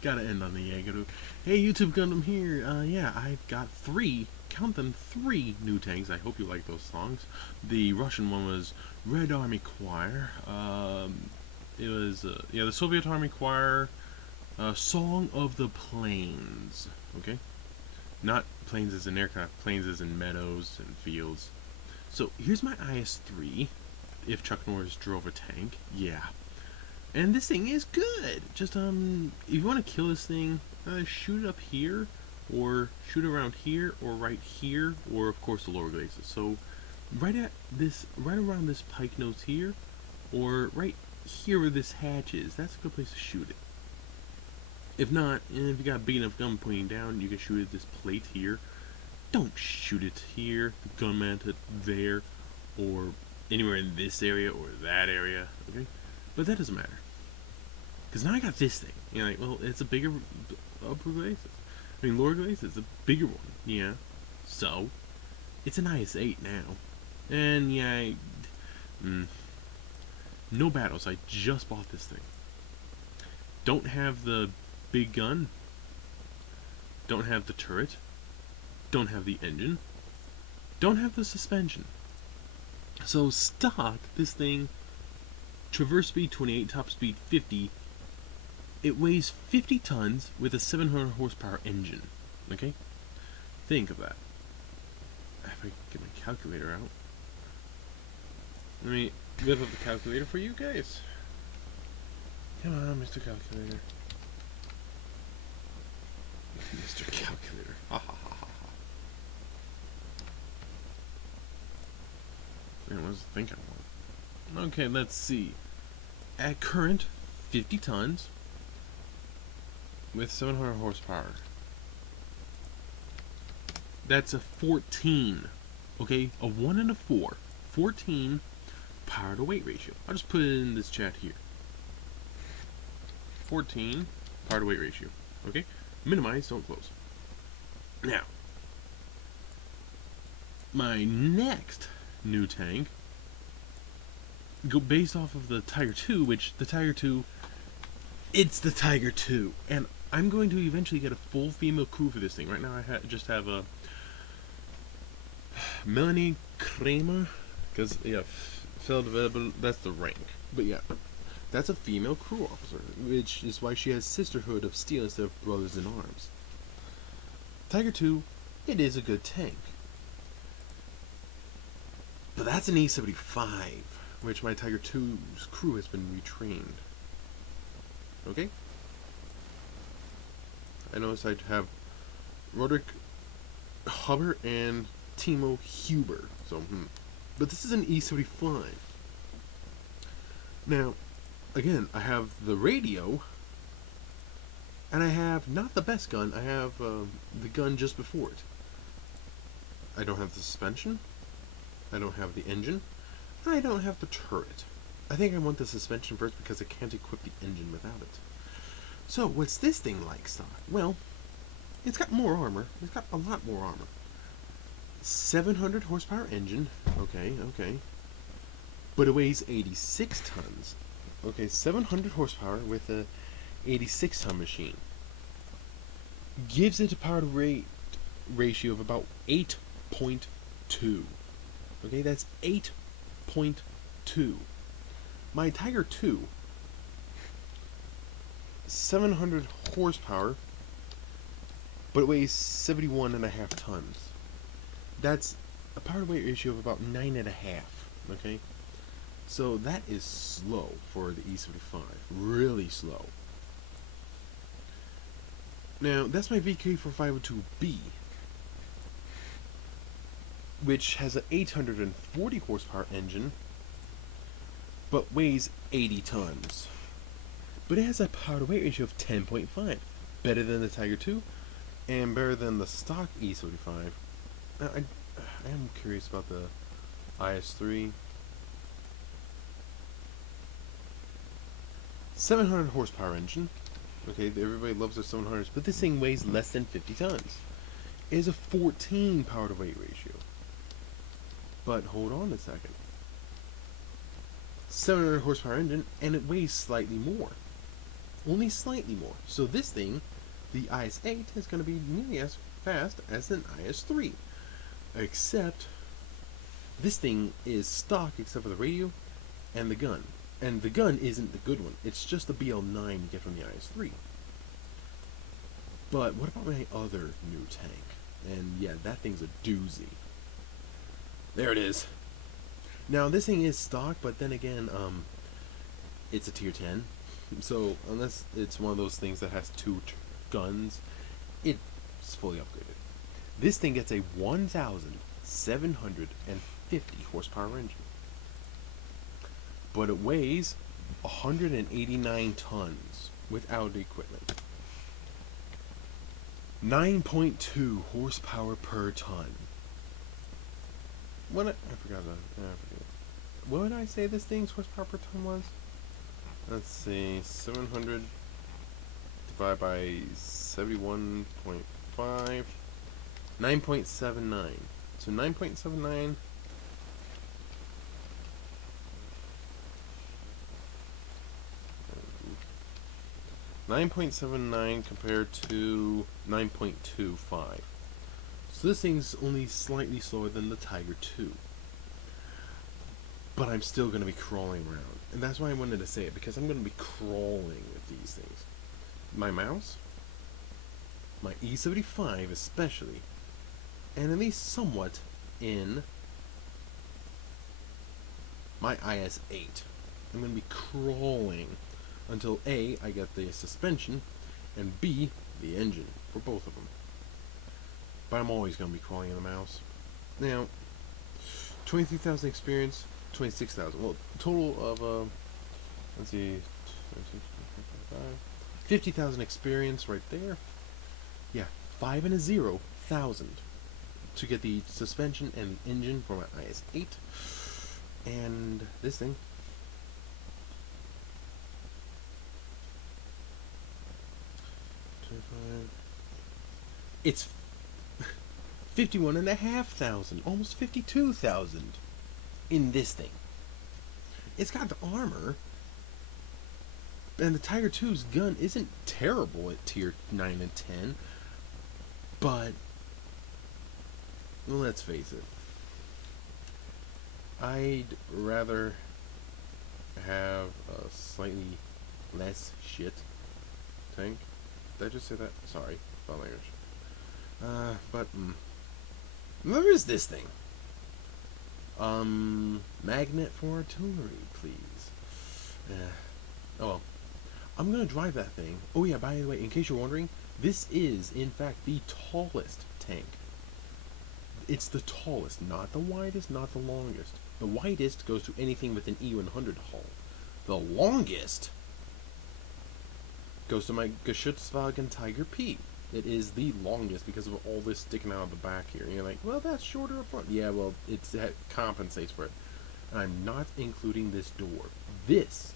Gotta end on the Yaguru. Hey, YouTube Gundam here. Yeah, I've got count them, three new tanks. I hope you like those songs. The Russian one was Red Army Choir. It was, yeah, the Soviet Army Choir, Song of the Plains. Okay? Not plains as in aircraft, plains as in meadows and fields. So, here's my IS-3, if Chuck Norris drove a tank. Yeah. And this thing is good. Just, if you want to kill this thing, shoot it up here, or shoot around here, or right here, or of course the lower glacis. So, right around this pike nose here, or right here where this hatch is, that's a good place to shoot it. If not, and if you got a big enough gun pointing down, you can shoot at this plate here. Don't shoot it here, the gun mounted there, or anywhere in this area or that area, okay? But that doesn't matter. Because now I got this thing. You're like, well, it's a bigger upper glacis. I mean, lower glacis is a bigger one, yeah. So, it's an IS-8 now. And, yeah, no battles. I just bought this thing. Don't have the big gun. Don't have the turret. Don't have the engine. Don't have the suspension. So, stock, this thing, traverse speed 28, top speed 50. It weighs 50 tons with a 700 horsepower engine. Okay? Think of that. If I get my calculator out. Let me whip up the calculator for you guys. Come on, Mr. Calculator. Mr. Calculator. Ha ha ha ha ha. Man, what does it think I want? Okay, let's see. At current, 50 tons with 700 horsepower. That's a 14. Okay, a 1 and a 4. 14 power to weight ratio. I'll just put it in this chat here. 14 power to weight ratio. Okay? Minimize, don't close. Now, my next new tank, go based off of the Tiger II, which the Tiger II, it's the Tiger II, and I'm going to eventually get a full female crew for this thing. Right now I just have a Melanie Kramer, because, yeah, failed available, that's the rank. But yeah, that's a female crew officer, which is why she has Sisterhood of Steel instead of Brothers in Arms. Tiger II, it is a good tank. But that's an E-75, which my Tiger II's crew has been retrained. Okay? I noticed I have Roderick Huber and Timo Huber. So, But this is an E-75. Now, again, I have the radio, and I have not the best gun. I have the gun just before it. I don't have the suspension. I don't have the engine. I don't have the turret. I think I want the suspension first because I can't equip the engine without it. So, what's this thing like, stock? Well, it's got more armor. It's got a lot more armor. 700 horsepower engine. Okay. But it weighs 86 tons. Okay, 700 horsepower with a 86 ton machine. Gives it a power to weight ratio of about 8.2. Okay, that's 8.2. My Tiger II, 700 horsepower, but it weighs 71.5 tons. That's a power to weight ratio of about 9.5. Okay, so that is slow for the E75, really slow. Now that's my VK4502B, which has an 840 horsepower engine, but weighs 80 tons. But it has a power to weight ratio of 10.5, better than the Tiger 2, and better than the stock E75. Now, I am curious about the IS3. 700 horsepower engine. Okay, everybody loves their 700s, but this thing weighs less than 50 tons. It is a 14 power to weight ratio. But hold on a second. 700 horsepower engine, and it weighs slightly more. Only slightly more. So this thing, the IS-8, is going to be nearly as fast as an IS-3. Except, this thing is stock except for the radio and the gun. And the gun isn't the good one. It's just the BL9 you get from the IS-3. But what about my other new tank? And yeah, that thing's a doozy. There it is. Now this thing is stock, but then again, it's a tier 10. So unless it's one of those things that has two guns, it's fully upgraded. This thing gets a 1,750 horsepower engine. But it weighs 189 tons without equipment. 9.2 horsepower per ton. I forgot that. I forget. What would I say this thing's horsepower per ton was? Let's see, 700 divided by 71.5, 9.79. So 9.79. 9.79 compared to 9.25. So this thing's only slightly slower than the Tiger 2. But I'm still going to be crawling around. And that's why I wanted to say it, because I'm going to be crawling with these things. My mouse, my E75 especially, and at least somewhat in my IS-8. I'm going to be crawling until A, I get the suspension, and B, the engine, for both of them. But I'm always going to be crawling in the mouse. Now, 23,000 experience, 26,000. Well, total of, let's see, 50,000 experience right there. Yeah, 5,000 to get the suspension and the engine for my IS-8. And this thing. It's 51,500, almost 52,000 in this thing. It's got the armor, and the Tiger 2's gun isn't terrible at tier 9 and 10, but let's face it, I'd rather have a slightly less shit tank. Did I just say that? Sorry, bad language. Where is this thing? Magnet for artillery, please. Oh well. I'm gonna drive that thing. Oh yeah, by the way, in case you're wondering, this is, in fact, the tallest tank. It's the tallest, not the widest, not the longest. The widest goes to anything with an E100 hull. The longest goes to my Geschützwagen Tiger P. It is the longest because of all this sticking out of the back here. And you're like, well, that's shorter up front. Yeah, well, it compensates for it. And I'm not including this door. This,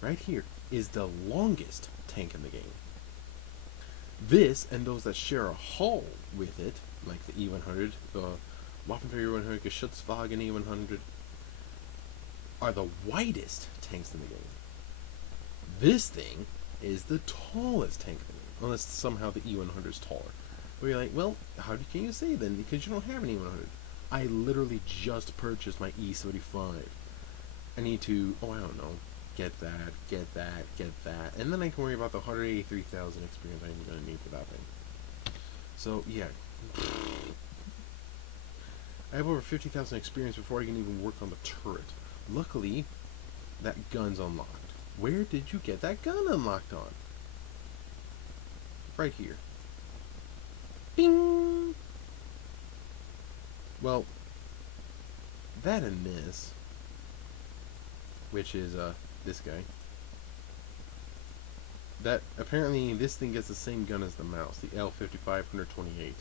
right here, is the longest tank in the game. This, and those that share a hull with it, like the E100, the Waffenträger E100, Geschützwagen E100, are the widest tanks in the game. This thing is the tallest tank in the game. Unless somehow the E100 is taller. But you're like, well, how can you say then? Because you don't have an E100. I literally just purchased my E75. I need to, I don't know, get that, get that, get that. And then I can worry about the 183,000 experience I'm going to need for that thing. So, yeah. I have over 50,000 experience before I can even work on the turret. Luckily, that gun's unlocked. Where did you get that gun unlocked on? Right here. Bing! Well, that and this, which is this guy. That apparently this thing gets the same gun as the mouse, the L55-128.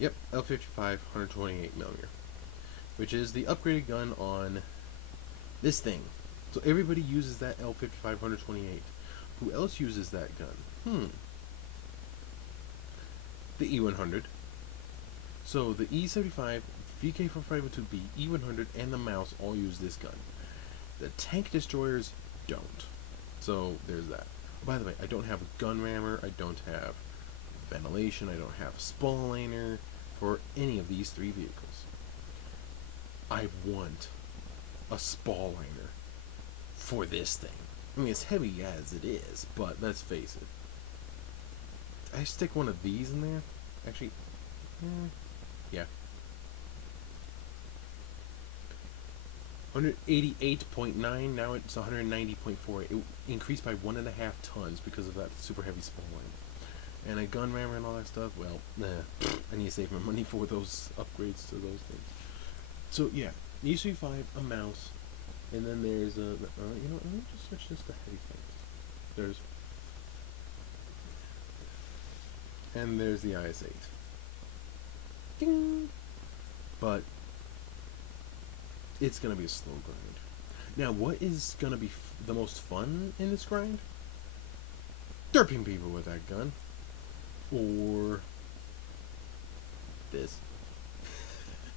Yep, L55 128mm, which is the upgraded gun on this thing. So everybody uses that L55 128. Who else uses that gun? The E100. So the E75, VK4502B, E100, and the mouse all use this gun. The tank destroyers don't. So there's that. By the way, I don't have a gun rammer, I don't have ventilation, I don't have spawner for any of these three vehicles. I want a spawner for this thing. I mean, it's heavy as it is, but let's face it. I stick one of these in there. Actually, yeah. 188.9, now it's 190.4. It increased by 1.5 tons because of that super heavy spawn line. And a gun rammer and all that stuff, well, I need to save my money for those upgrades to those things. So yeah, E35, a mouse, and then there's a, you know, let me just switch this to heavy things. There's the IS-8. Ding! But it's gonna be a slow grind. Now, what is gonna be the most fun in this grind? Derping people with that gun. Or this.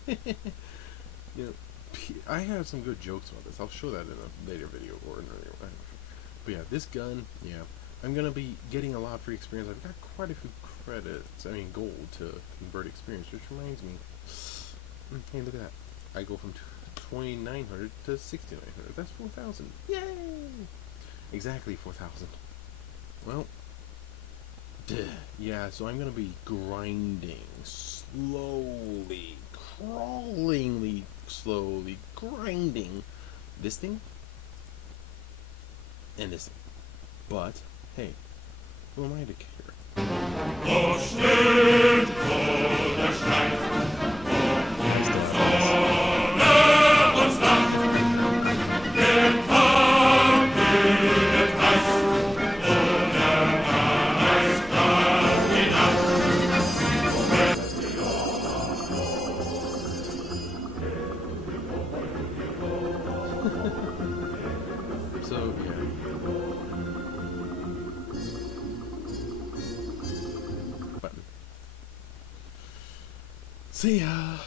You know, I have some good jokes about this. I'll show that in a later video or another one. But yeah, this gun, yeah. I'm gonna be getting a lot of free experience. I've got quite a few credits, I mean gold, to convert experience, which reminds me. Hey, look at that. I go from 2,900 to 6,900. That's 4,000. Yay! Exactly 4,000. Well, yeah, so I'm gonna be grinding slowly, crawlingly, slowly grinding this thing and this thing. But hey, who am I to care? Wo steht, wo der Streit, wo Sonne uns lacht, der Tag geht heiß, und der Eis bleibt die Nacht. So yeah. See ya.